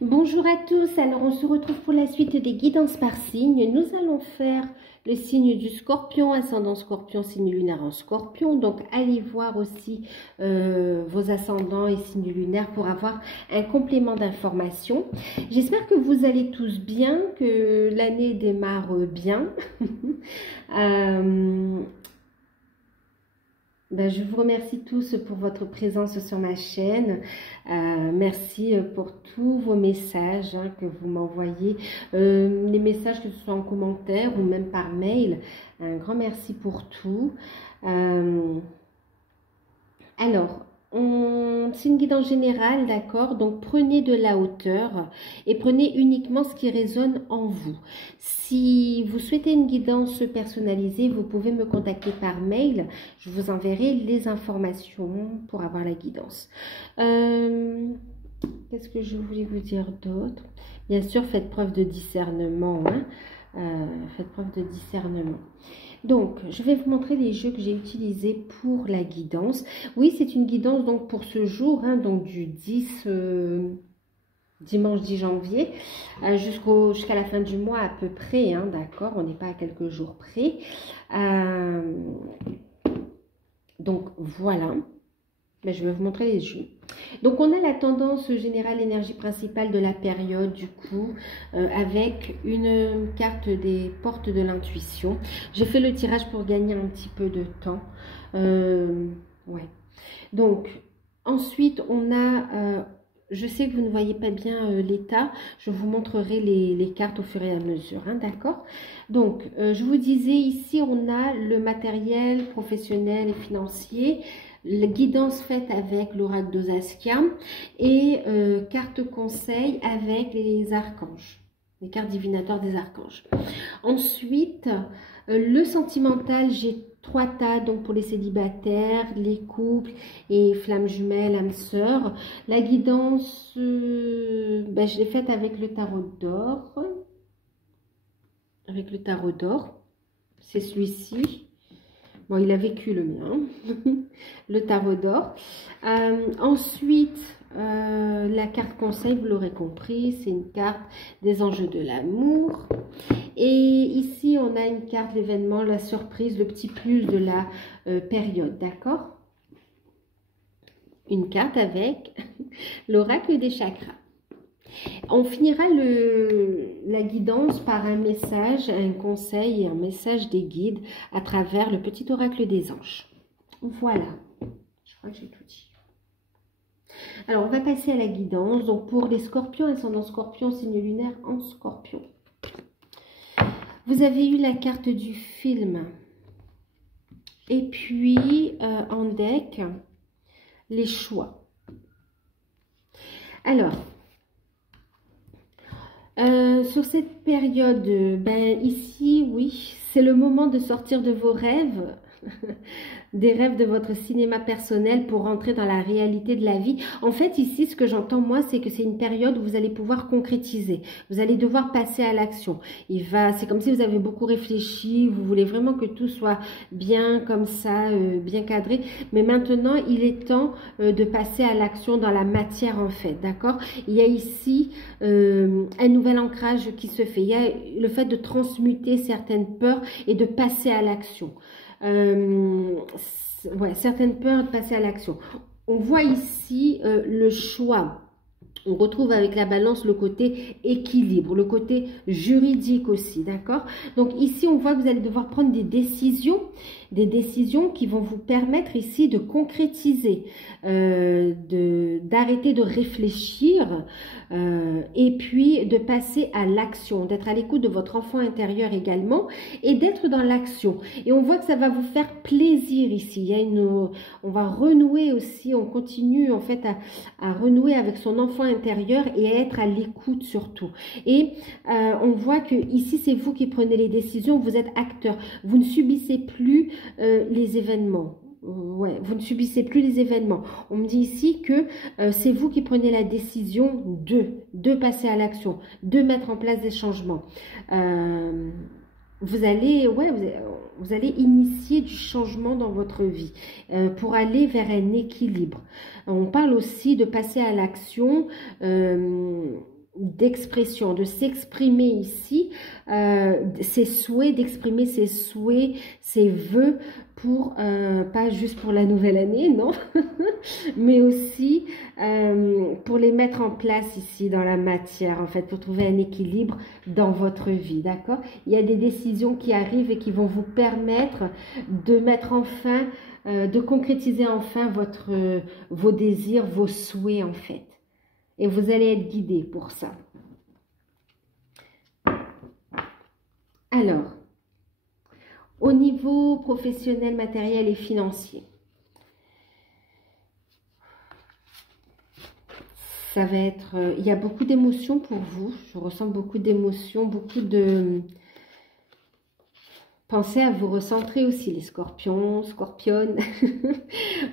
Bonjour à tous, alors on se retrouve pour la suite des guidances par signe. Nous allons faire le signe du Scorpion, ascendant Scorpion, signe lunaire en Scorpion. Donc allez voir aussi vos ascendants et signes lunaires pour avoir un complément d'information. J'espère que vous allez tous bien, que l'année démarre bien. Je vous remercie tous pour votre présence sur ma chaîne. Merci pour tous vos messages que vous m'envoyez, les messages que ce soit en commentaire ou même par mail. Un grand merci pour tout. C'est une guidance générale, d'accord? Donc, prenez de la hauteur et prenez uniquement ce qui résonne en vous. Si vous souhaitez une guidance personnalisée, vous pouvez me contacter par mail. Je vous enverrai les informations pour avoir la guidance. Qu'est-ce que je voulais vous dire d'autre? Bien sûr, faites preuve de discernement. Faites preuve de discernement. Donc, je vais vous montrer les jeux que j'ai utilisés pour la guidance. Oui, c'est une guidance donc pour ce jour, donc du dimanche 10 janvier jusqu'à la fin du mois à peu près, d'accord? On n'est pas à quelques jours près. Donc, voilà. Je vais vous montrer les jeux. Donc, on a la tendance générale énergie principale de la période, du coup, avec une carte des portes de l'intuition. J'ai fait le tirage pour gagner un petit peu de temps. Ouais. Donc, ensuite, on a... je sais que vous ne voyez pas bien l'état. Je vous montrerai les cartes au fur et à mesure, d'accord? Donc, je vous disais, ici, on a le matériel professionnel et financier, la guidance faite avec l'oracle de Saskia et carte conseil avec les archanges, les cartes divinatoires des archanges. Ensuite, le sentimental, j'ai 3 tas, donc pour les célibataires, les couples et flammes jumelles, âmes sœurs. La guidance, je l'ai faite avec le tarot d'or. Avec le tarot d'or, c'est celui-ci. Bon, il a vécu le mien, le tarot d'or. Ensuite, la carte conseil, vous l'aurez compris, c'est une carte des enjeux de l'amour. Et ici, on a une carte l'événement, la surprise, le petit plus de la période, d'accord? Une carte avec l'oracle des chakras. On finira la guidance par un message, un conseil et un message des guides à travers le petit oracle des anges. Voilà, je crois que j'ai tout dit. Alors, on va passer à la guidance. Donc, pour les scorpions, ascendant scorpion, signe lunaire en scorpion. Vous avez eu la carte du film. Et puis, en deck, les choix. Alors, sur cette période, ici, oui, c'est le moment de sortir de vos rêves, des rêves de votre cinéma personnel pour rentrer dans la réalité de la vie. En fait, ici, ce que j'entends, moi, c'est que c'est une période où vous allez pouvoir concrétiser. Vous allez devoir passer à l'action. C'est comme si vous avez beaucoup réfléchi, vous voulez vraiment que tout soit bien comme ça, bien cadré. Mais maintenant, il est temps de passer à l'action dans la matière, en fait, d'accord? Il y a ici un nouvel ancrage qui se fait. Il y a le fait de transmuter certaines peurs et de passer à l'action. Certaines peurs de passer à l'action. On voit ici le choix. On retrouve avec la balance le côté équilibre, le côté juridique aussi, d'accord? Donc ici, on voit que vous allez devoir prendre des décisions qui vont vous permettre ici de concrétiser, d'arrêter de réfléchir et puis de passer à l'action, d'être à l'écoute de votre enfant intérieur également et d'être dans l'action. Et on voit que ça va vous faire plaisir ici. Il y a on va renouer aussi, on continue en fait à renouer avec son enfant intérieur et à être à l'écoute surtout. Et on voit que ici, c'est vous qui prenez les décisions, vous êtes acteur. Vous ne subissez plus les événements. Ouais, vous ne subissez plus les événements. On me dit ici que c'est vous qui prenez la décision de passer à l'action, de mettre en place des changements. Vous allez initier du changement dans votre vie pour aller vers un équilibre. On parle aussi de passer à l'action. d'expression, de s'exprimer ici, ses souhaits, d'exprimer ses souhaits, ses vœux pour, pas juste pour la nouvelle année, non, mais aussi pour les mettre en place ici dans la matière, en fait, pour trouver un équilibre dans votre vie, d'accord? Il y a des décisions qui arrivent et qui vont vous permettre de mettre enfin, de concrétiser enfin vos désirs, vos souhaits, en fait. Et vous allez être guidé pour ça. Alors, au niveau professionnel, matériel et financier, ça va être... il y a beaucoup d'émotions pour vous. Je ressens beaucoup d'émotions, beaucoup de... Pensez à vous recentrer aussi, les scorpions, scorpionnes.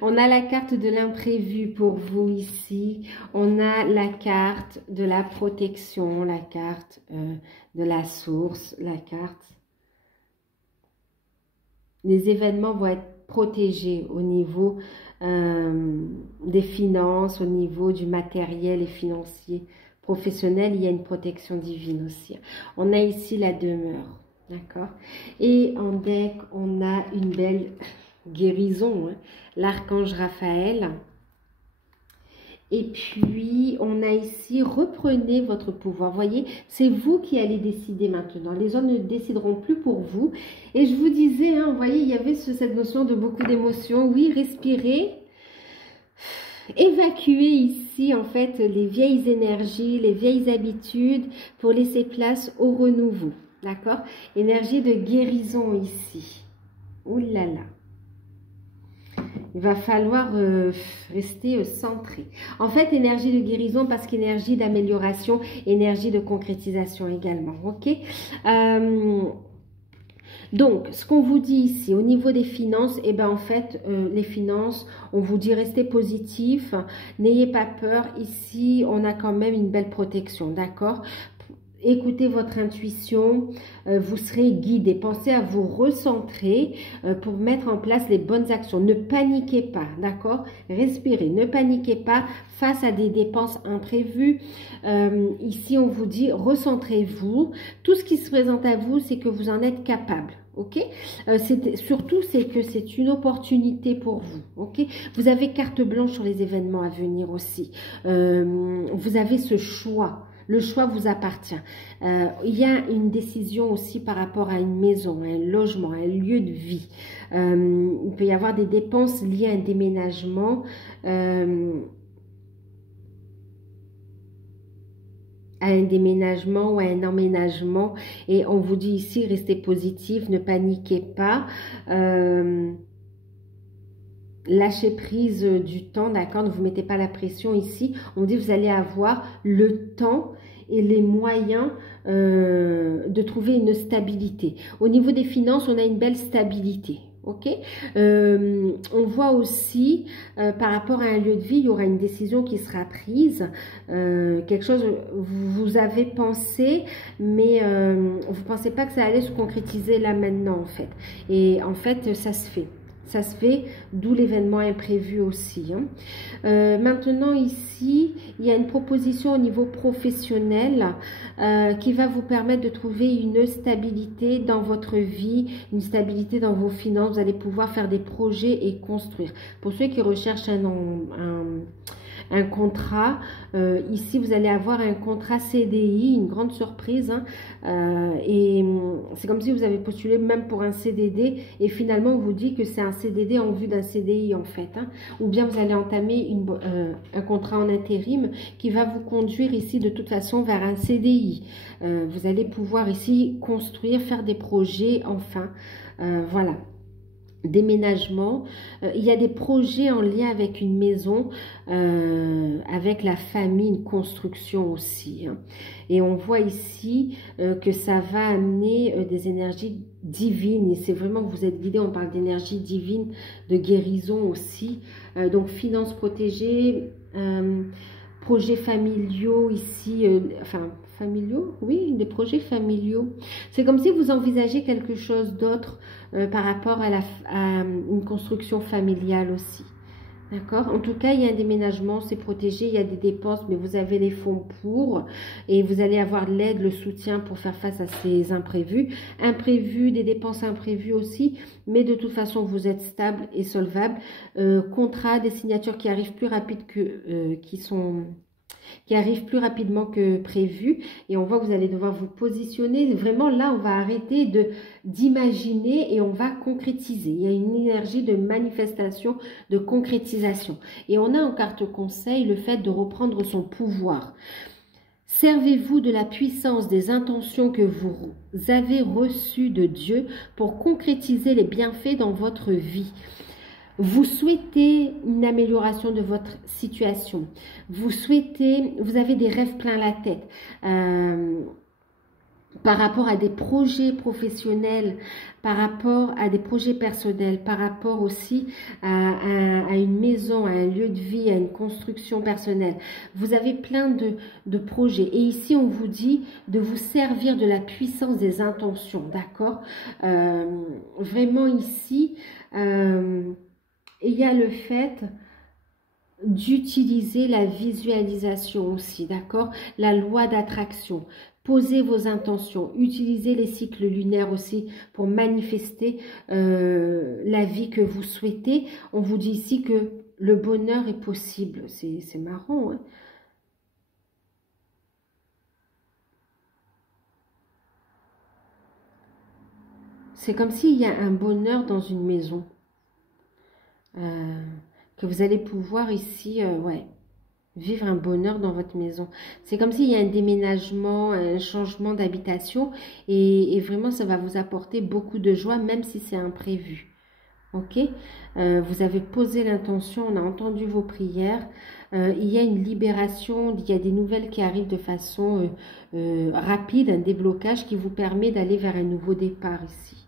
On a la carte de l'imprévu pour vous ici. On a la carte de la protection, la carte de la source, la carte. Les événements vont être protégés au niveau des finances, au niveau du matériel et financier. Professionnel, il y a une protection divine aussi. On a ici la demeure. D'accord. Et en deck, on a une belle guérison, hein, l'archange Raphaël. Et puis, on a ici, reprenez votre pouvoir. Vous voyez, c'est vous qui allez décider maintenant. Les autres ne décideront plus pour vous. Et je vous disais, hein, vous voyez, il y avait cette notion de beaucoup d'émotions. Oui, respirez. Évacuez ici, en fait, les vieilles énergies, les vieilles habitudes pour laisser place au renouveau. D'accord? Énergie de guérison ici. Ouh là là. Il va falloir rester centré. En fait, énergie de guérison parce qu'énergie d'amélioration, énergie de concrétisation également. Ok? Donc, ce qu'on vous dit ici, au niveau des finances, eh ben en fait, les finances, on vous dit restez positif, n'ayez pas peur. Ici, on a quand même une belle protection, d'accord? Écoutez votre intuition, vous serez guidé. Pensez à vous recentrer pour mettre en place les bonnes actions. Ne paniquez pas, d'accord? Respirez, ne paniquez pas face à des dépenses imprévues. Ici, on vous dit recentrez-vous. Tout ce qui se présente à vous, c'est que vous en êtes capable. Ok, surtout c'est que c'est une opportunité pour vous. Ok, vous avez carte blanche sur les événements à venir aussi. Vous avez ce choix. Le choix vous appartient. Il y a une décision aussi par rapport à une maison, un logement, un lieu de vie. Il peut y avoir des dépenses liées à un déménagement. À un déménagement ou à un emménagement. Et on vous dit ici, restez positif, ne paniquez pas. Lâchez prise du temps, d'accord? Ne vous mettez pas la pression ici. On dit vous allez avoir le temps et les moyens de trouver une stabilité. Au niveau des finances, on a une belle stabilité. Ok, on voit aussi par rapport à un lieu de vie, il y aura une décision qui sera prise, quelque chose vous avez pensé, mais vous ne pensez pas que ça allait se concrétiser là maintenant en fait. Et en fait, ça se fait. Ça se fait, d'où l'événement imprévu aussi. Hein. Maintenant, ici, il y a une proposition au niveau professionnel qui va vous permettre de trouver une stabilité dans votre vie, une stabilité dans vos finances. Vous allez pouvoir faire des projets et construire. Pour ceux qui recherchent un contrat, ici vous allez avoir un contrat CDI, une grande surprise, hein, et c'est comme si vous avez postulé même pour un CDD et finalement on vous dit que c'est un CDD en vue d'un CDI en fait, hein, ou bien vous allez entamer un contrat en intérim qui va vous conduire ici de toute façon vers un CDI. Vous allez pouvoir ici construire, faire des projets enfin, voilà. Déménagement, il y a des projets en lien avec une maison, avec la famille, une construction aussi, hein. Et on voit ici que ça va amener des énergies divines et c'est vraiment que vous êtes guidé, on parle d'énergie divine, de guérison aussi, donc finances protégées, projets familiaux ici, enfin familiaux, oui, des projets familiaux. C'est comme si vous envisagez quelque chose d'autre par rapport à une construction familiale aussi. D'accord? En tout cas, il y a un déménagement, c'est protégé, il y a des dépenses, mais vous avez les fonds pour et vous allez avoir l'aide, le soutien pour faire face à ces imprévus. Imprévus, des dépenses imprévues aussi, mais de toute façon, vous êtes stable et solvable. Contrat, des signatures qui arrivent plus rapides que, qui arrive plus rapidement que prévu et on voit que vous allez devoir vous positionner. Vraiment, là, on va arrêter d'imaginer et on va concrétiser. Il y a une énergie de manifestation, de concrétisation. Et on a en carte conseil le fait de reprendre son pouvoir. Servez-vous de la puissance des intentions que vous avez reçues de Dieu pour concrétiser les bienfaits dans votre vie. Vous souhaitez une amélioration de votre situation. Vous avez des rêves plein la tête par rapport à des projets professionnels, par rapport à des projets personnels, par rapport aussi à une maison, à un lieu de vie, à une construction personnelle. Vous avez plein de projets. Et ici, on vous dit de vous servir de la puissance des intentions, d'accord? Vraiment ici... il y a le fait d'utiliser la visualisation aussi, d'accord? La loi d'attraction. Posez vos intentions. Utilisez les cycles lunaires aussi pour manifester la vie que vous souhaitez. On vous dit ici que le bonheur est possible. C'est marrant, hein? C'est comme s'il y a un bonheur dans une maison. Que vous allez pouvoir ici, ouais, vivre un bonheur dans votre maison. C'est comme s'il y a un déménagement, un changement d'habitation et vraiment ça va vous apporter beaucoup de joie même si c'est imprévu. Ok? Vous avez posé l'intention, on a entendu vos prières. Il y a une libération, il y a des nouvelles qui arrivent de façon rapide, un déblocage qui vous permet d'aller vers un nouveau départ ici.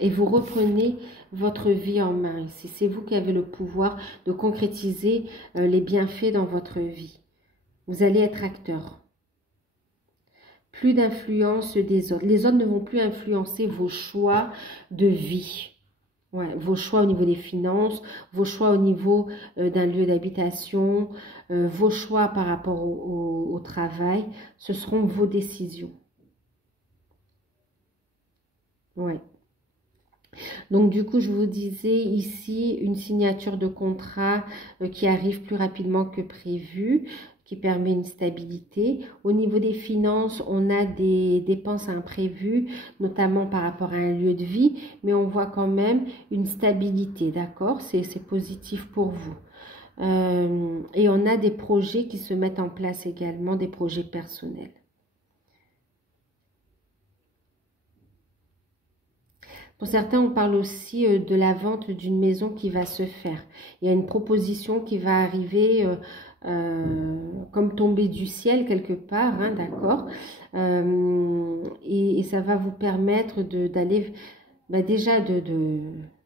Et vous reprenez votre vie en main ici. C'est vous qui avez le pouvoir de concrétiser les bienfaits dans votre vie. Vous allez être acteur. Plus d'influence des autres. Les autres ne vont plus influencer vos choix de vie. Ouais, vos choix au niveau des finances, vos choix au niveau d'un lieu d'habitation, vos choix par rapport au travail. Ce seront vos décisions. Ouais. Donc du coup, je vous disais ici une signature de contrat qui arrive plus rapidement que prévu, qui permet une stabilité. Au niveau des finances, on a des dépenses imprévues, notamment par rapport à un lieu de vie, mais on voit quand même une stabilité, d'accord? C'est positif pour vous. Et on a des projets qui se mettent en place également, des projets personnels. Pour certains, on parle aussi de la vente d'une maison qui va se faire. Il y a une proposition qui va arriver comme tomber du ciel quelque part, hein, d'accord? Et ça va vous permettre d'aller, déjà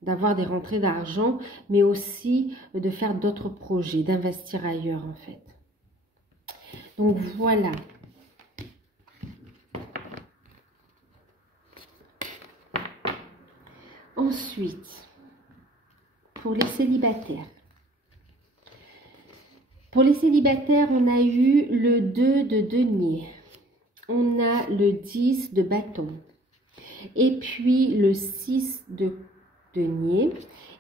d'avoir des rentrées d'argent, mais aussi de faire d'autres projets, d'investir ailleurs en fait. Donc voilà. Ensuite, pour les célibataires. Pour les célibataires, on a eu le 2 de denier. On a le 10 de bâton. Et puis le 6 de denier.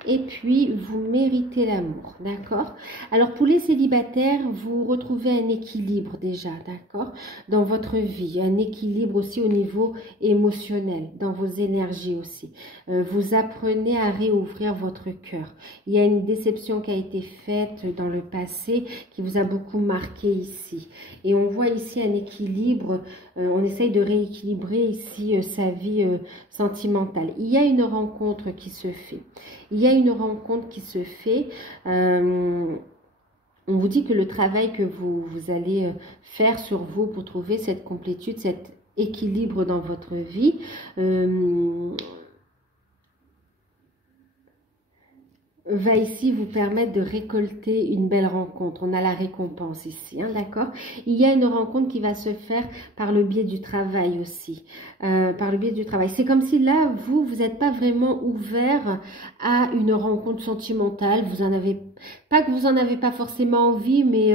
Et puis, vous méritez l'amour, d'accord? Alors, pour les célibataires, vous retrouvez un équilibre déjà, d'accord? Dans votre vie, un équilibre aussi au niveau émotionnel, dans vos énergies aussi. Vous apprenez à réouvrir votre cœur. Il y a une déception qui a été faite dans le passé, qui vous a beaucoup marqué ici. Et on voit ici un équilibre, on essaye de rééquilibrer ici sa vie sentimentale. Il y a une rencontre qui se fait. Il y a une rencontre qui se fait. On vous dit que le travail que vous allez faire sur vous pour trouver cette complétude, cet équilibre dans votre vie, va ici vous permettre de récolter une belle rencontre. On a la récompense ici, hein, d'accord? Il y a une rencontre qui va se faire par le biais du travail aussi. Par le biais du travail. C'est comme si là, vous n'êtes pas vraiment ouvert à une rencontre sentimentale. Vous en avez, pas que vous en avez pas forcément envie, mais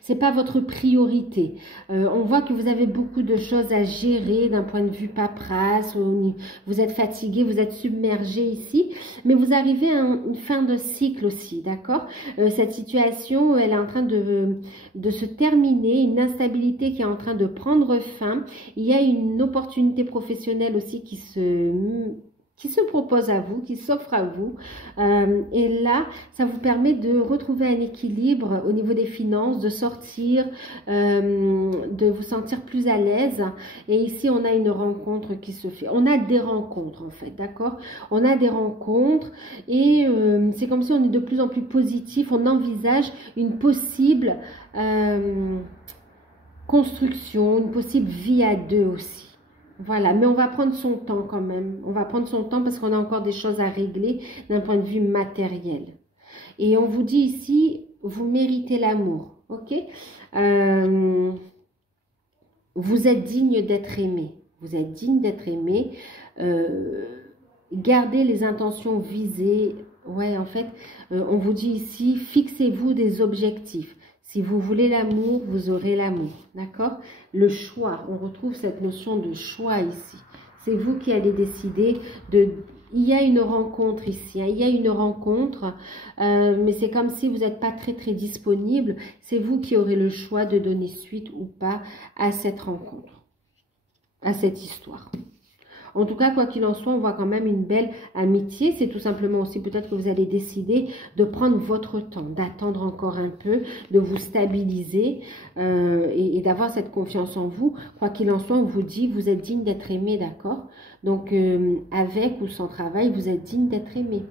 c'est pas votre priorité. On voit que vous avez beaucoup de choses à gérer d'un point de vue paperasse. Vous êtes fatigué, vous êtes submergé ici, mais vous arrivez à une fin de cycle aussi, d'accord? Cette situation, elle est en train de se terminer, une instabilité qui est en train de prendre fin. Il y a une opportunité professionnelle aussi qui se propose à vous, qui s'offre à vous. Et là, ça vous permet de retrouver un équilibre au niveau des finances, de sortir, de vous sentir plus à l'aise. Et ici, on a une rencontre qui se fait. On a des rencontres, en fait, d'accord? On a des rencontres et c'est comme si on est de plus en plus positif. On envisage une possible construction, une possible vie à deux aussi. Voilà, mais on va prendre son temps quand même. On va prendre son temps parce qu'on a encore des choses à régler d'un point de vue matériel. Et on vous dit ici, vous méritez l'amour, ok? Vous êtes digne d'être aimé. Vous êtes digne d'être aimé. Gardez les intentions visées. Ouais, en fait, on vous dit ici, fixez-vous des objectifs. Si vous voulez l'amour, vous aurez l'amour, d'accord? Le choix, on retrouve cette notion de choix ici. C'est vous qui allez décider de... Il y a une rencontre ici, hein, il y a une rencontre, mais c'est comme si vous n'êtes pas très disponible. C'est vous qui aurez le choix de donner suite ou pas à cette rencontre, à cette histoire. En tout cas, quoi qu'il en soit, on voit quand même une belle amitié. C'est tout simplement aussi peut-être que vous allez décider de prendre votre temps, d'attendre encore un peu, de vous stabiliser et d'avoir cette confiance en vous. Quoi qu'il en soit, on vous dit, vous êtes digne d'être aimé, d'accord? Donc, avec ou sans travail, vous êtes digne d'être aimé.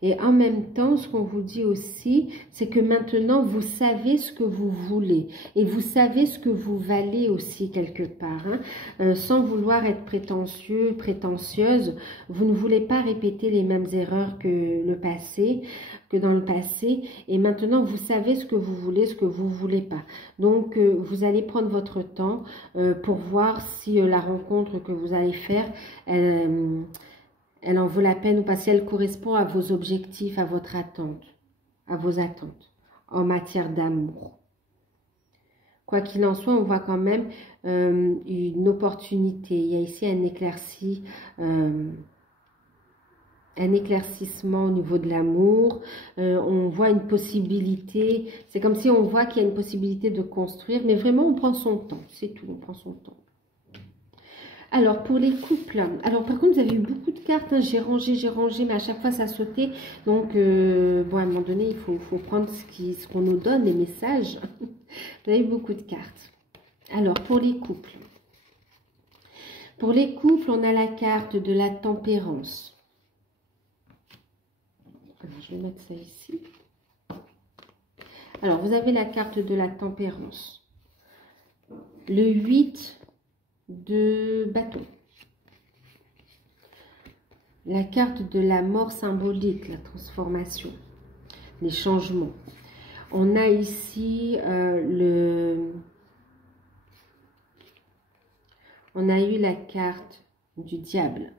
Et en même temps, ce qu'on vous dit aussi, c'est que maintenant, vous savez ce que vous voulez. Et vous savez ce que vous valez aussi quelque part. Hein. Sans vouloir être prétentieux, prétentieuse, vous ne voulez pas répéter les mêmes erreurs que dans le passé. Et maintenant, vous savez ce que vous voulez, ce que vous ne voulez pas. Donc, vous allez prendre votre temps pour voir si la rencontre que vous allez faire... elle en vaut la peine ou pas, si elle correspond à vos objectifs, à votre attente, à vos attentes en matière d'amour. Quoi qu'il en soit, on voit quand même une opportunité. Il y a ici un éclaircissement au niveau de l'amour. On voit une possibilité. C'est comme si on voit qu'il y a une possibilité de construire, mais vraiment on prend son temps. C'est tout, on prend son temps. Alors, pour les couples, alors par contre, vous avez eu beaucoup de cartes, hein, j'ai rangé, mais à chaque fois, ça sautait. Donc, bon, à un moment donné, il faut prendre ce qu'on nous donne, les messages. Vous avez eu beaucoup de cartes. Alors, pour les couples. Pour les couples, on a la carte de la tempérance. Alors, je vais mettre ça ici. Alors, vous avez la carte de la tempérance. Le 8 de bâton. La carte de la mort symbolique, la transformation, les changements. On a ici on a eu la carte du diable.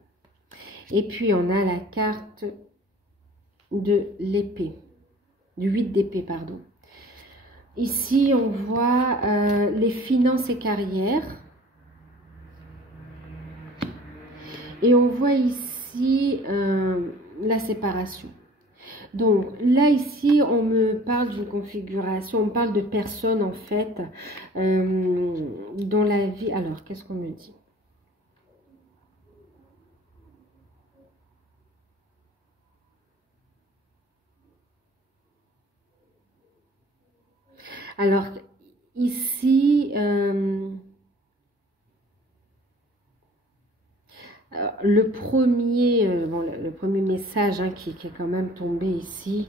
Et puis on a la carte de l'épée, du 8 d'épée, pardon. Ici, on voit les finances et carrières. Et on voit ici la séparation. Donc là, ici, on me parle d'une configuration, on me parle de personnes en fait dans la vie. Alors, qu'est-ce qu'on me dit? Alors, ici... le premier message hein, qui est quand même tombé ici,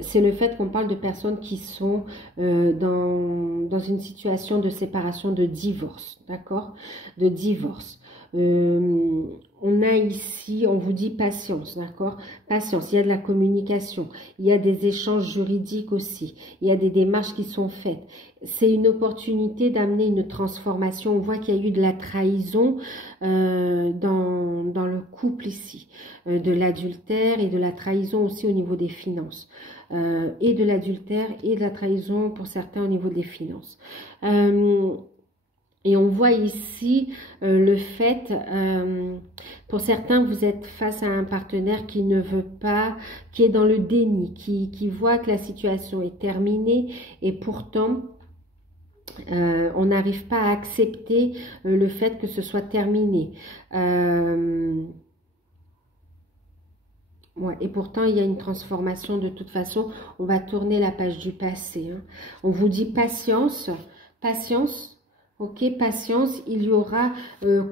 c'est le fait qu'on parle de personnes qui sont dans une situation de séparation, de divorce, d'accord? De divorce. On a ici, on vous dit patience, d'accord? Patience, il y a de la communication, il y a des échanges juridiques aussi, il y a des démarches qui sont faites. C'est une opportunité d'amener une transformation. On voit qu'il y a eu de la trahison dans le couple ici, de l'adultère et de la trahison aussi au niveau des finances. Et de l'adultère et de la trahison pour certains au niveau des finances. Et on voit ici le fait, pour certains, vous êtes face à un partenaire qui ne veut pas, qui est dans le déni, qui voit que la situation est terminée et pourtant, on n'arrive pas à accepter le fait que ce soit terminé. Ouais, et pourtant, il y a une transformation de toute façon. On va tourner la page du passé. Hein. On vous dit patience, patience. Ok, patience, il y aura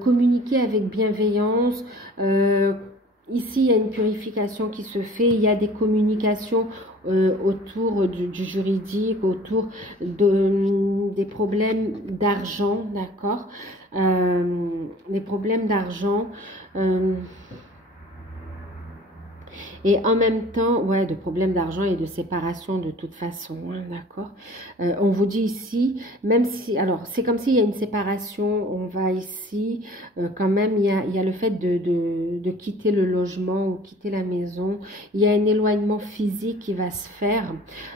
communiquer avec bienveillance. Ici, il y a une purification qui se fait. Il y a des communications autour du juridique, autour des problèmes d'argent, d'accord? Des problèmes d'argent. Et en même temps, ouais, de problèmes d'argent et de séparation de toute façon, hein, d'accord. On vous dit ici, même si, alors c'est comme s'il y a une séparation, on va ici, quand même, il y a le fait de quitter le logement ou quitter la maison. Il y a un éloignement physique qui va se faire.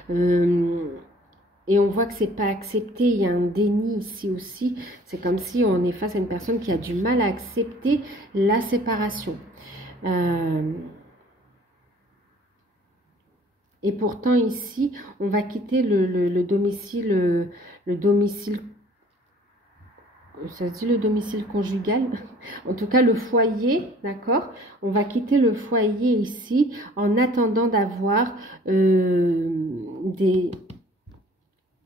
Et on voit que c'est pas accepté, il y a un déni ici aussi. C'est comme si on est face à une personne qui a du mal à accepter la séparation. Et pourtant ici, on va quitter le domicile, ça se dit le domicile conjugal, en tout cas le foyer, d'accord? On va quitter le foyer ici en attendant d'avoir une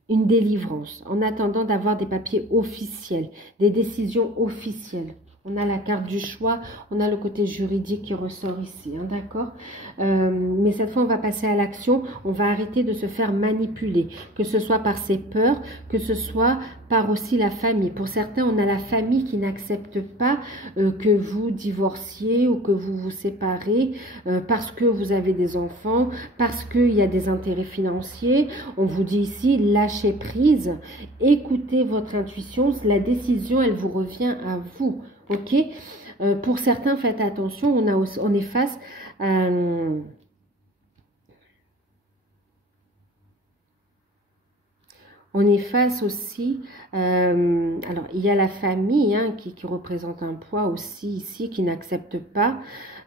délivrance, en attendant d'avoir des papiers officiels, des décisions officielles. On a la carte du choix, on a le côté juridique qui ressort ici, hein, d'accord? Mais cette fois, on va passer à l'action, on va arrêter de se faire manipuler, que ce soit par ses peurs, que ce soit par aussi la famille. Pour certains, on a la famille qui n'accepte pas que vous divorciez ou que vous vous séparez parce que vous avez des enfants, parce qu'il y a des intérêts financiers. On vous dit ici, lâchez prise, écoutez votre intuition, la décision, elle vous revient à vous. Ok, pour certains, faites attention, on est face à... On est face aussi, alors il y a la famille hein, qui représente un poids aussi ici, qui n'accepte pas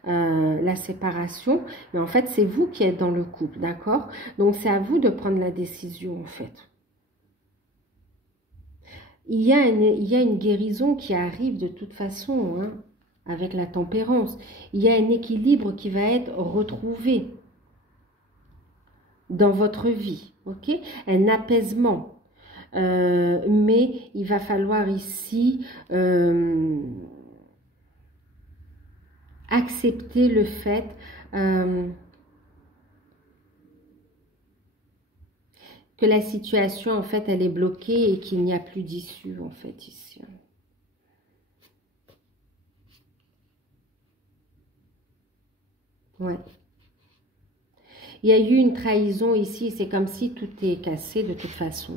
la séparation. Mais en fait, c'est vous qui êtes dans le couple, d'accord? Donc, c'est à vous de prendre la décision, en fait. Il y a une guérison qui arrive de toute façon, hein, avec la tempérance. Il y a un équilibre qui va être retrouvé dans votre vie, ok? Un apaisement. Mais il va falloir ici accepter le fait que la situation, en fait, elle est bloquée et qu'il n'y a plus d'issue, en fait, ici. Ouais. Il y a eu une trahison ici, c'est comme si tout est cassé de toute façon.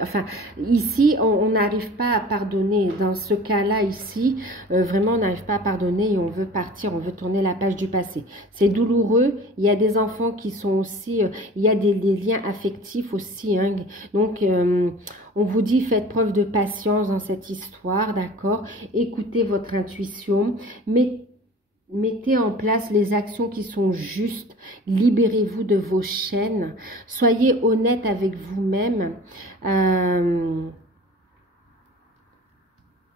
Enfin, ici, on n'arrive pas à pardonner. Dans ce cas-là, ici, vraiment, on n'arrive pas à pardonner et on veut partir, on veut tourner la page du passé. C'est douloureux. Il y a des enfants qui sont aussi... il y a des liens affectifs aussi. Hein. Donc, on vous dit, faites preuve de patience dans cette histoire, d'accord? Écoutez votre intuition, mais... Mettez en place les actions qui sont justes, libérez-vous de vos chaînes, soyez honnête avec vous-même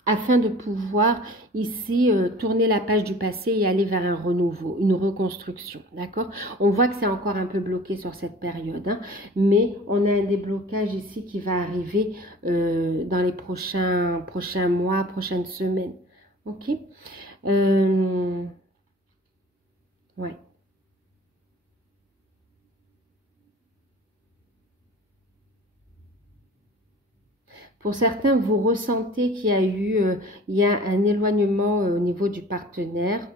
afin de pouvoir ici tourner la page du passé et aller vers un renouveau, une reconstruction, d'accord? On voit que c'est encore un peu bloqué sur cette période, hein, mais on a un déblocage ici qui va arriver dans les prochains mois, prochaines semaines, ok? Ouais. Pour certains, vous ressentez qu'il y a eu il y a un éloignement au niveau du partenaire.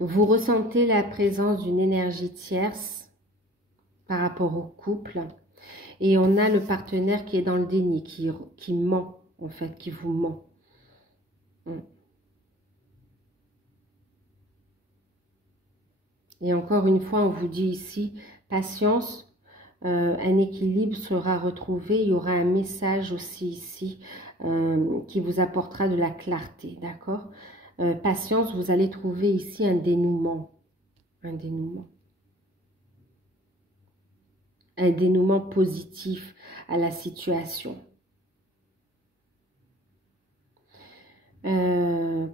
Vous ressentez la présence d'une énergie tierce par rapport au couple. Et on a le partenaire qui est dans le déni, qui ment, en fait, qui vous ment. Et encore une fois, on vous dit ici, patience, un équilibre sera retrouvé. Il y aura un message aussi ici qui vous apportera de la clarté, d'accord? Patience, vous allez trouver ici un dénouement. Un dénouement. Un dénouement positif à la situation.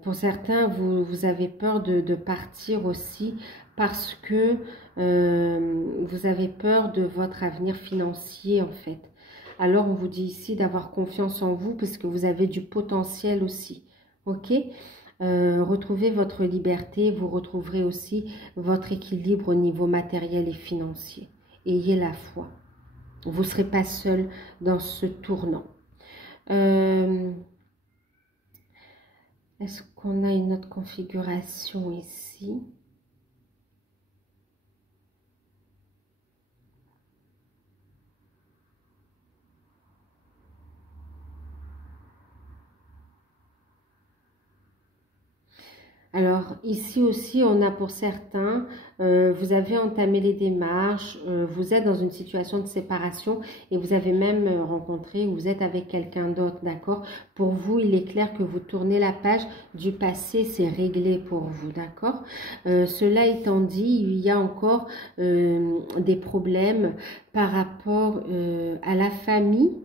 Pour certains, vous avez peur de partir aussi parce que vous avez peur de votre avenir financier en fait. Alors on vous dit ici d'avoir confiance en vous parce que vous avez du potentiel aussi. Ok? Retrouvez votre liberté, vous retrouverez aussi votre équilibre au niveau matériel et financier. Ayez la foi. Vous ne serez pas seul dans ce tournant. Est-ce qu'on a une autre configuration ici? Alors, ici aussi, on a pour certains, vous avez entamé les démarches, vous êtes dans une situation de séparation et vous avez même rencontré, vous êtes avec quelqu'un d'autre, d'accord? Pour vous, il est clair que vous tournez la page du passé, c'est réglé pour vous, d'accord? Cela étant dit, il y a encore des problèmes par rapport à la famille,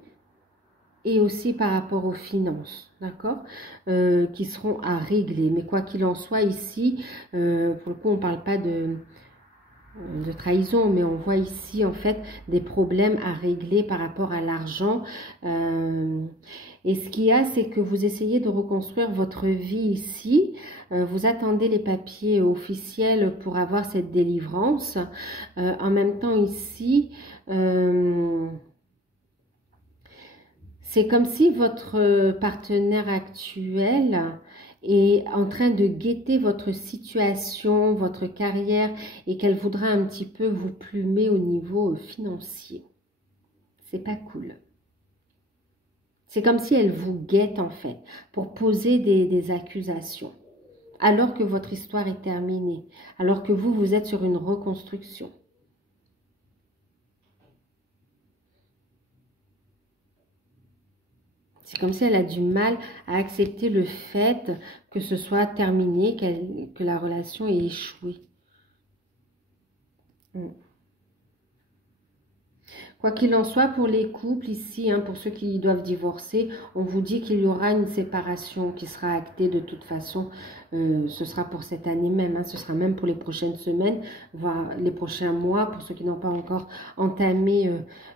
et aussi par rapport aux finances, d'accord, qui seront à régler. Mais quoi qu'il en soit, ici, pour le coup, on ne parle pas de trahison, mais on voit ici, en fait, des problèmes à régler par rapport à l'argent. Et ce qu'il y a, c'est que vous essayez de reconstruire votre vie ici. Vous attendez les papiers officiels pour avoir cette délivrance. En même temps, ici... c'est comme si votre partenaire actuel est en train de guetter votre situation, votre carrière et qu'elle voudra un petit peu vous plumer au niveau financier. C'est pas cool. C'est comme si elle vous guette en fait pour poser des accusations alors que votre histoire est terminée, alors que vous êtes sur une reconstruction. C'est comme si elle a du mal à accepter le fait que ce soit terminé, que la relation ait échoué. Quoi qu'il en soit, pour les couples ici, hein, pour ceux qui doivent divorcer, on vous dit qu'il y aura une séparation qui sera actée de toute façon. Ce sera pour cette année même, hein, ce sera même pour les prochaines semaines, voire les prochains mois, pour ceux qui n'ont pas encore entamé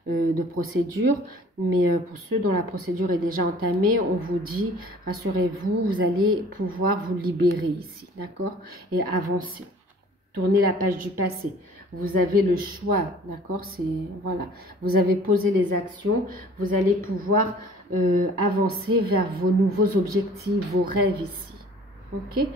de procédure. Mais pour ceux dont la procédure est déjà entamée, on vous dit, rassurez-vous, vous allez pouvoir vous libérer ici, d'accord? Et avancer, tourner la page du passé. Vous avez le choix, d'accord? C'est voilà, vous avez posé les actions, vous allez pouvoir avancer vers vos nouveaux objectifs, vos rêves ici, ok?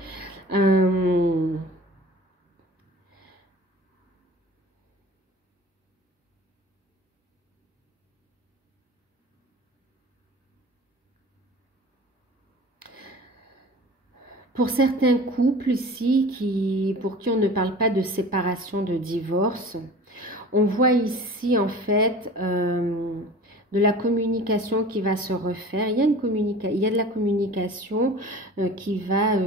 Pour certains couples ici, pour qui on ne parle pas de séparation, de divorce, on voit ici en fait de la communication qui va se refaire. Il y a, il y a de la communication qui va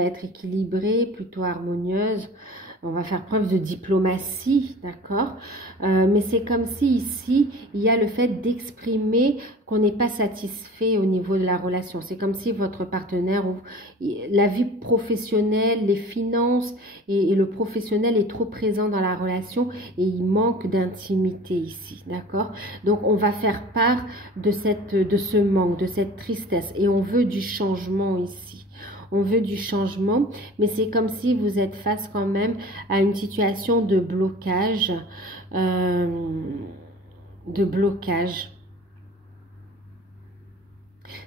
être équilibrée, plutôt harmonieuse. on va faire preuve de diplomatie, d'accord? Mais c'est comme si ici, il y a le fait d'exprimer qu'on n'est pas satisfait au niveau de la relation. C'est comme si votre partenaire, ou la vie professionnelle, les finances et le professionnel est trop présent dans la relation et il manque d'intimité ici, d'accord? Donc, on va faire part de ce manque, de cette tristesse et on veut du changement ici. On veut du changement, mais c'est comme si vous êtes face quand même à une situation de blocage,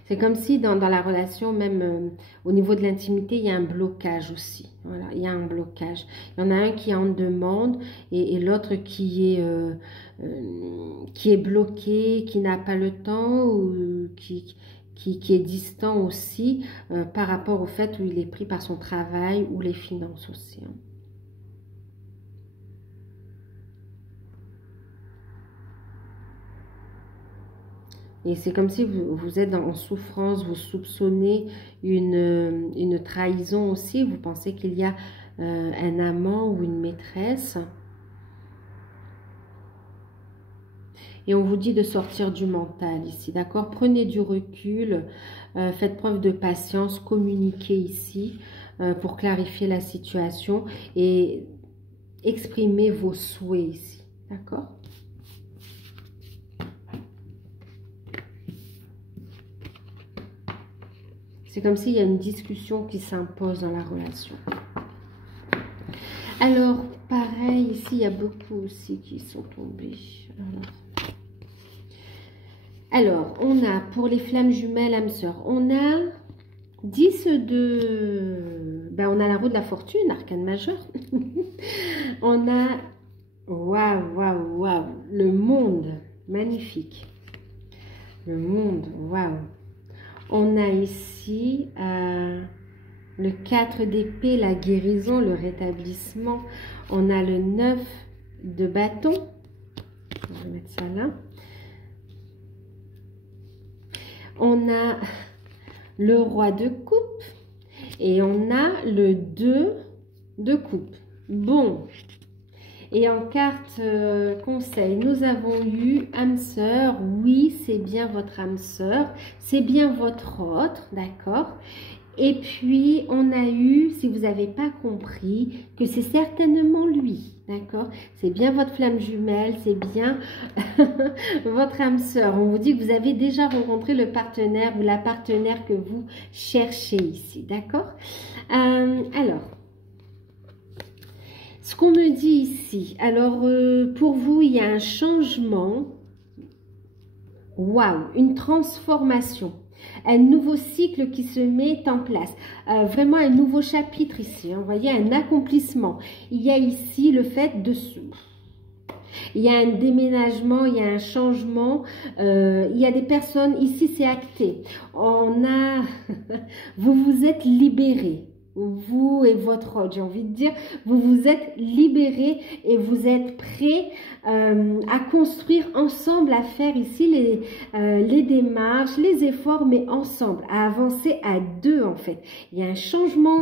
C'est comme si dans la relation, même au niveau de l'intimité, il y a un blocage aussi. Voilà, il y a un blocage. Il y en a un qui en demande et l'autre qui est bloqué, qui n'a pas le temps ou qui est distant aussi par rapport au fait où il est pris par son travail ou les finances aussi. Hein. Et c'est comme si vous êtes en souffrance, vous soupçonnez une trahison aussi, vous pensez qu'il y a un amant ou une maîtresse. Et on vous dit de sortir du mental ici, d'accord? Prenez du recul, faites preuve de patience, communiquez ici pour clarifier la situation et exprimez vos souhaits ici, d'accord? C'est comme s'il y a une discussion qui s'impose dans la relation. Alors, pareil, ici, il y a beaucoup aussi qui sont tombés. Alors, on a pour les flammes jumelles, âme sœur, on a 10 de... Ben, on a la roue de la fortune, arcane majeur. On a... Waouh, waouh, waouh. Le monde, magnifique. Le monde, waouh. On a ici le 4 d'épée, la guérison, le rétablissement. On a le 9 de bâton. Je vais mettre ça là. On a le roi de coupe. Et on a le 2 de coupe. Bon. Et en carte conseil, nous avons eu âme sœur. Oui, c'est bien votre âme sœur. C'est bien votre autre, d'accord? Et puis, on a eu, si vous n'avez pas compris, que c'est certainement lui, d'accord? C'est bien votre flamme jumelle, c'est bien votre âme sœur. On vous dit que vous avez déjà rencontré le partenaire ou la partenaire que vous cherchez ici, d'accord? Alors... Ce qu'on me dit ici, alors pour vous, il y a un changement, waouh, une transformation, un nouveau cycle qui se met en place, vraiment un nouveau chapitre ici, hein, vous voyez, un accomplissement. Il y a ici le fait de... Il y a un déménagement, il y a un changement, il y a des personnes, ici c'est acté, on a, vous vous êtes libérés. Vous et votre autre, j'ai envie de dire, vous vous êtes libérés et vous êtes prêts à construire ensemble, à faire ici les démarches, les efforts, mais ensemble, à avancer à deux en fait. Il y a un changement,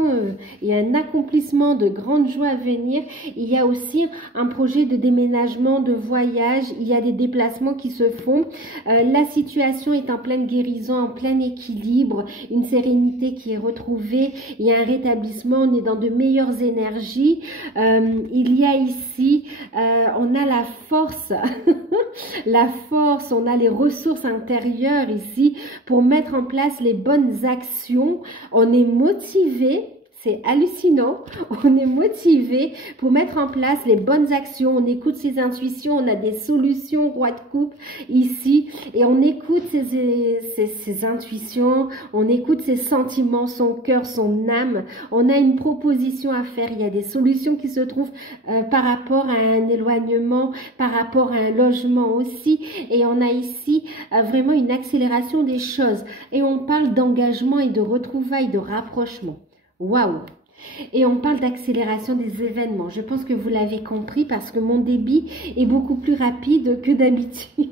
il y a un accomplissement de grandes joies à venir. Il y a aussi un projet de déménagement, de voyage, il y a des déplacements qui se font. La situation est en pleine guérison, en plein équilibre, une sérénité qui est retrouvée, il y a un rétablissement, on est dans de meilleures énergies. Il y a ici, on a la force, la force, on a les ressources intérieures ici pour mettre en place les bonnes actions. On est motivé. C'est hallucinant, on est motivé pour mettre en place les bonnes actions, on écoute ses intuitions, on a des solutions, roi de coupe ici, et on écoute ses intuitions, on écoute ses sentiments, son cœur, son âme, on a une proposition à faire, il y a des solutions qui se trouvent par rapport à un éloignement, par rapport à un logement aussi, et on a ici vraiment une accélération des choses, et on parle d'engagement et de retrouvailles, de rapprochement. Waouh! Et on parle d'accélération des événements. Je pense que vous l'avez compris parce que mon débit est beaucoup plus rapide que d'habitude.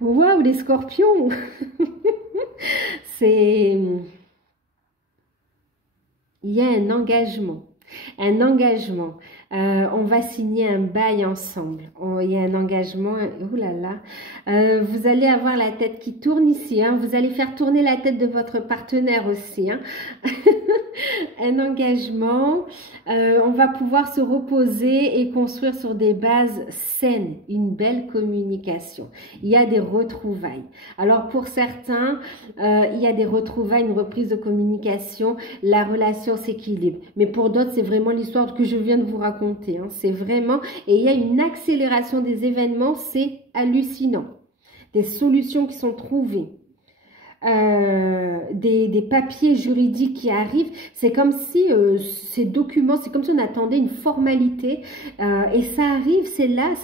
Waouh, les scorpions! C'est... Il y a un engagement. un engagement. On va signer un bail ensemble. Il y a un engagement. Ouh là là. Vous allez avoir la tête qui tourne ici. Hein. Vous allez faire tourner la tête de votre partenaire aussi. Hein. Un engagement. On va pouvoir se reposer et construire sur des bases saines. Une belle communication. Il y a des retrouvailles. Alors pour certains, il y a des retrouvailles, une reprise de communication. La relation s'équilibre. Mais pour d'autres, c'est vraiment l'histoire que je viens de vous raconter. Hein. C'est vraiment... Et il y a une accélération des événements. C'est hallucinant. Des solutions qui sont trouvées. Des papiers juridiques qui arrivent, c'est comme si ces documents, c'est comme si on attendait une formalité et ça arrive, c'est là,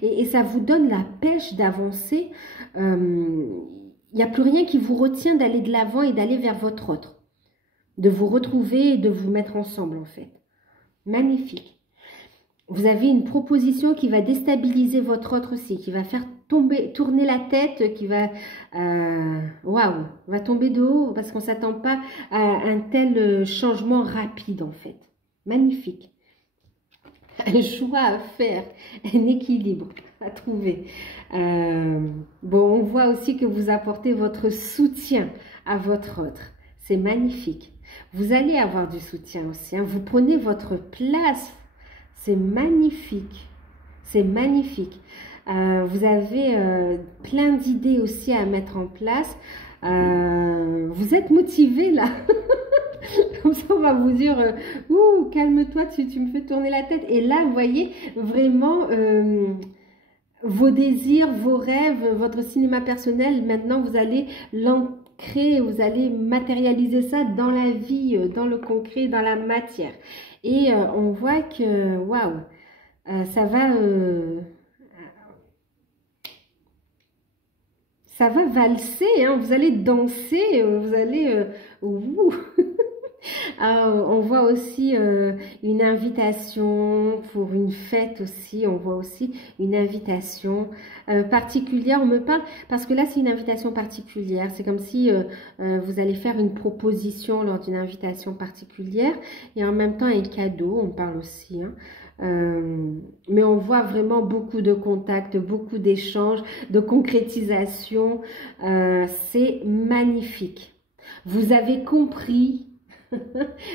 et ça vous donne la pêche d'avancer. Il n'y a plus rien qui vous retient d'aller de l'avant et d'aller vers votre autre, de vous retrouver et de vous mettre ensemble en fait. Magnifique. Vous avez une proposition qui va déstabiliser votre autre aussi, qui va faire tourner la tête, qui va, waouh, va tomber de haut parce qu'on ne s'attend pas à un tel changement rapide en fait. Magnifique. Un choix à faire, un équilibre à trouver. Bon, on voit aussi que vous apportez votre soutien à votre autre. C'est magnifique. Vous allez avoir du soutien aussi. Hein. Vous prenez votre place. C'est magnifique. C'est magnifique. Vous avez plein d'idées aussi à mettre en place. Vous êtes motivé là. Comme ça, on va vous dire, ouh, calme-toi, tu me fais tourner la tête. Et là, vous voyez vraiment vos désirs, vos rêves, votre cinéma personnel. Maintenant, vous allez l'ancrer, vous allez matérialiser ça dans la vie, dans le concret, dans la matière. Et on voit que, waouh, ça va valser, hein, vous allez danser, vous allez... on voit aussi une invitation pour une fête aussi, on voit aussi une invitation particulière, on me parle, parce que là c'est une invitation particulière, c'est comme si vous allez faire une proposition lors d'une invitation particulière et en même temps un cadeau, on parle aussi, hein. Mais on voit vraiment beaucoup de contacts, beaucoup d'échanges, de concrétisation. C'est magnifique. Vous avez compris,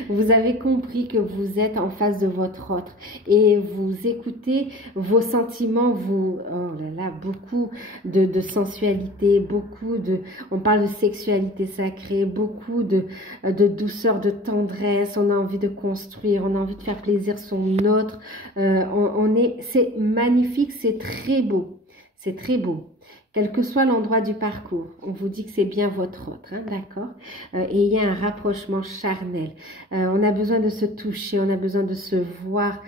vous avez compris que vous êtes en face de votre autre et vous écoutez vos sentiments, oh là là, beaucoup de sensualité, beaucoup de, on parle de sexualité sacrée, beaucoup de douceur, de tendresse, on a envie de construire, on a envie de faire plaisir son autre, c'est magnifique, c'est très beau, c'est très beau. Quel que soit l'endroit du parcours, on vous dit que c'est bien votre autre, hein, d'accord? Et il y a un rapprochement charnel. On a besoin de se toucher, on a besoin de se voir.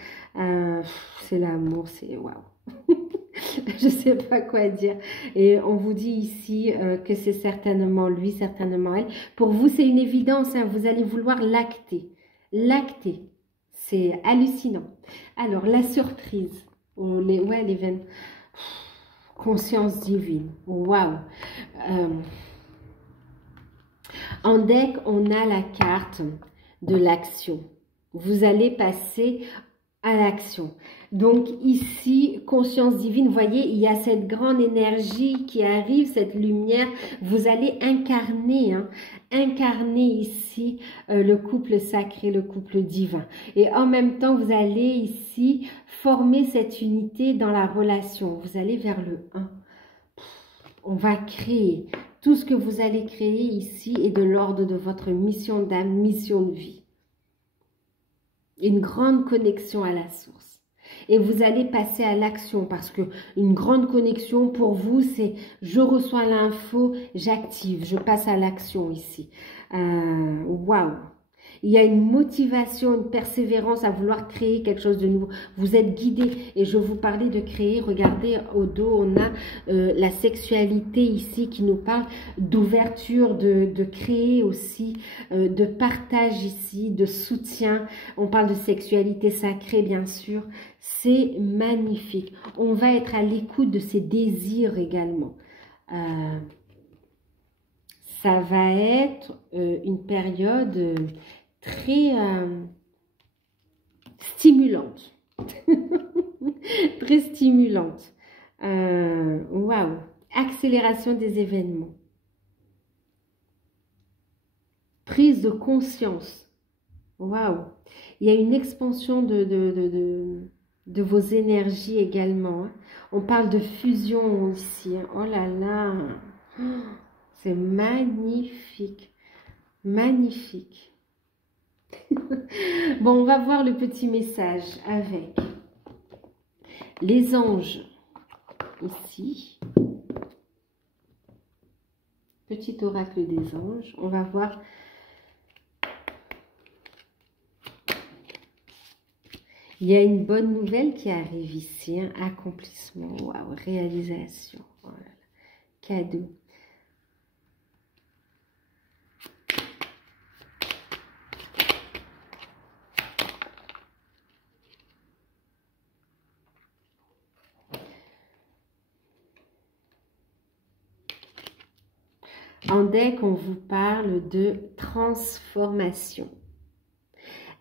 C'est l'amour, c'est waouh. Je ne sais pas quoi dire. Et on vous dit ici que c'est certainement lui, certainement elle. Pour vous, c'est une évidence, hein, vous allez vouloir l'acter. L'acter. C'est hallucinant. Alors, la surprise. L'événement. Conscience divine. Waouh. En deck, on a la carte de l'action. Vous allez passer à l'action. Donc ici, conscience divine, vous voyez, il y a cette grande énergie qui arrive, cette lumière. Vous allez incarner, hein, incarner ici le couple sacré, le couple divin. Et en même temps, vous allez ici former cette unité dans la relation. Vous allez vers le 1. On va créer. Tout ce que vous allez créer ici est de l'ordre de votre mission d'âme, mission de vie. Une grande connexion à la source. Et vous allez passer à l'action parce que une grande connexion pour vous, c'est je reçois l'info, j'active, je passe à l'action ici. Waouh! Il y a une motivation, une persévérance à vouloir créer quelque chose de nouveau. Vous êtes guidé et je vous parlais de créer. Regardez au dos, on a la sexualité ici qui nous parle d'ouverture, de créer aussi, de partage ici, de soutien. On parle de sexualité sacrée bien sûr. C'est magnifique. On va être à l'écoute de ses désirs également. Ça va être une période... très stimulante. Très stimulante. Waouh. Accélération des événements. Prise de conscience. Waouh. Il y a une expansion de vos énergies également. Hein. On parle de fusion ici. Hein. Oh là là. C'est magnifique. Magnifique. Bon, on va voir le petit message avec les anges. Ici. Petit oracle des anges. On va voir. Il y a une bonne nouvelle qui arrive ici. Hein. Accomplissement. Waouh. Réalisation. Oh là là. Cadeau. En deck, on vous parle de transformation.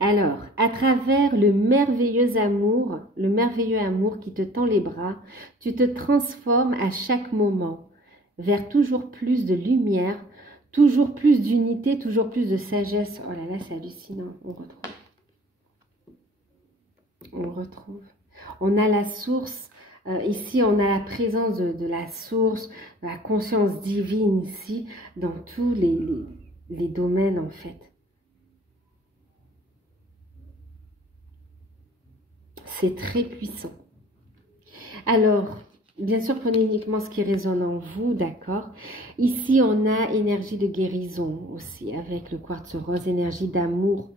Alors, à travers le merveilleux amour qui te tend les bras, tu te transformes à chaque moment vers toujours plus de lumière, toujours plus d'unité, toujours plus de sagesse. Oh là là, c'est hallucinant. On retrouve. On retrouve. On a la source. Ici, on a la présence de la source, de la conscience divine ici, dans tous les domaines en fait. C'est très puissant. Alors, bien sûr, prenez uniquement ce qui résonne en vous, d'accord? Ici, on a énergie de guérison aussi, avec le quartz rose, énergie d'amour.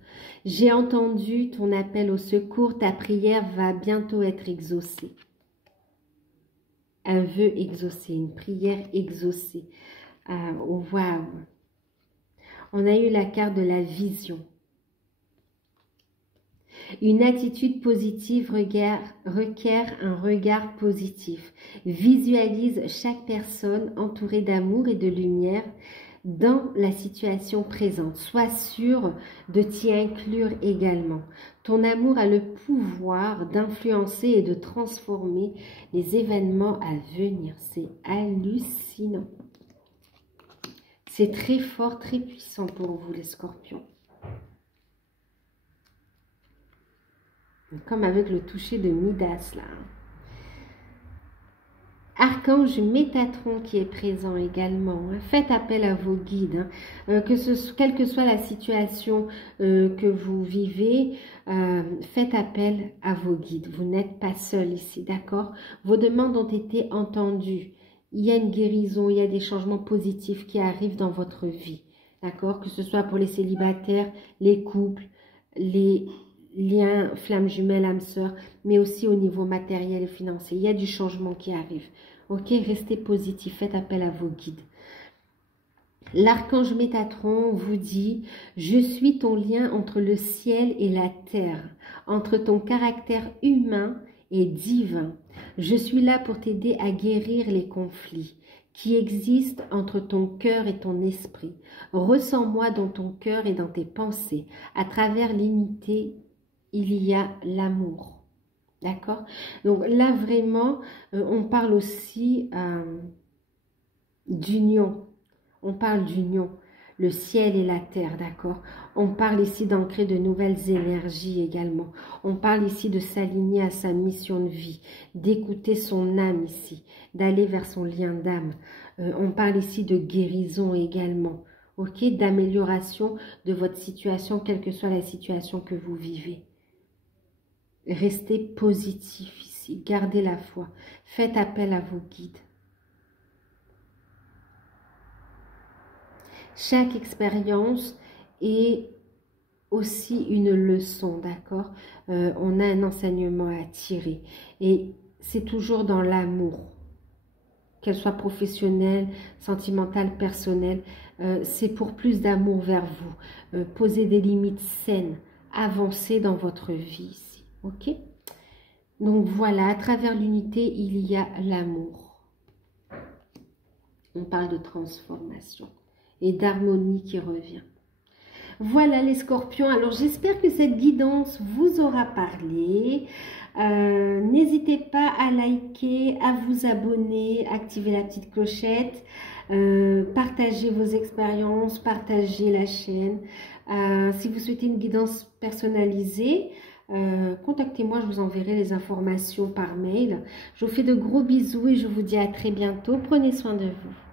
J'ai entendu ton appel au secours, ta prière va bientôt être exaucée. Un vœu exaucé, une prière exaucée. Oh, waouh! On a eu la carte de la vision. Une attitude positive requiert un regard positif. Visualise chaque personne entourée d'amour et de lumière dans la situation présente. Sois sûr de t'y inclure également. Ton amour a le pouvoir d'influencer et de transformer les événements à venir. C'est hallucinant. C'est très fort, très puissant pour vous les scorpions. Comme avec le toucher de Midas là. Archange Métatron qui est présent également. Hein. Faites appel à vos guides. Hein. Quelle que soit la situation que vous vivez, faites appel à vos guides. Vous n'êtes pas seul ici, d'accord? Vos demandes ont été entendues. Il y a une guérison, il y a des changements positifs qui arrivent dans votre vie. D'accord? Que ce soit pour les célibataires, les couples, les liens, flammes jumelles, âmes sœurs, mais aussi au niveau matériel et financier. Il y a du changement qui arrive. Ok, restez positif, faites appel à vos guides. L'archange Métatron vous dit « Je suis ton lien entre le ciel et la terre, entre ton caractère humain et divin. Je suis là pour t'aider à guérir les conflits qui existent entre ton cœur et ton esprit. Ressens-moi dans ton cœur et dans tes pensées. À travers l'unité, il y a l'amour. » D'accord? Donc là, vraiment, on parle aussi d'union. On parle d'union. Le ciel et la terre, d'accord? On parle ici d'ancrer de nouvelles énergies également. On parle ici de s'aligner à sa mission de vie, d'écouter son âme ici, d'aller vers son lien d'âme. On parle ici de guérison également, ok? D'amélioration de votre situation, quelle que soit la situation que vous vivez. Restez positif ici, gardez la foi, faites appel à vos guides. Chaque expérience est aussi une leçon, d'accord? On a un enseignement à tirer et c'est toujours dans l'amour, qu'elle soit professionnelle, sentimentale, personnelle, c'est pour plus d'amour vers vous. Posez des limites saines, avancez dans votre vie ici, ok? Donc voilà, à travers l'unité, il y a l'amour. On parle de transformation et d'harmonie qui revient. Voilà les scorpions, alors j'espère que cette guidance vous aura parlé. N'hésitez pas à liker, à vous abonner, activer la petite clochette, partagez vos expériences, partagez la chaîne. Si vous souhaitez une guidance personnalisée, contactez-moi, je vous enverrai les informations par mail. Je vous fais de gros bisous et je vous dis à très bientôt. Prenez soin de vous.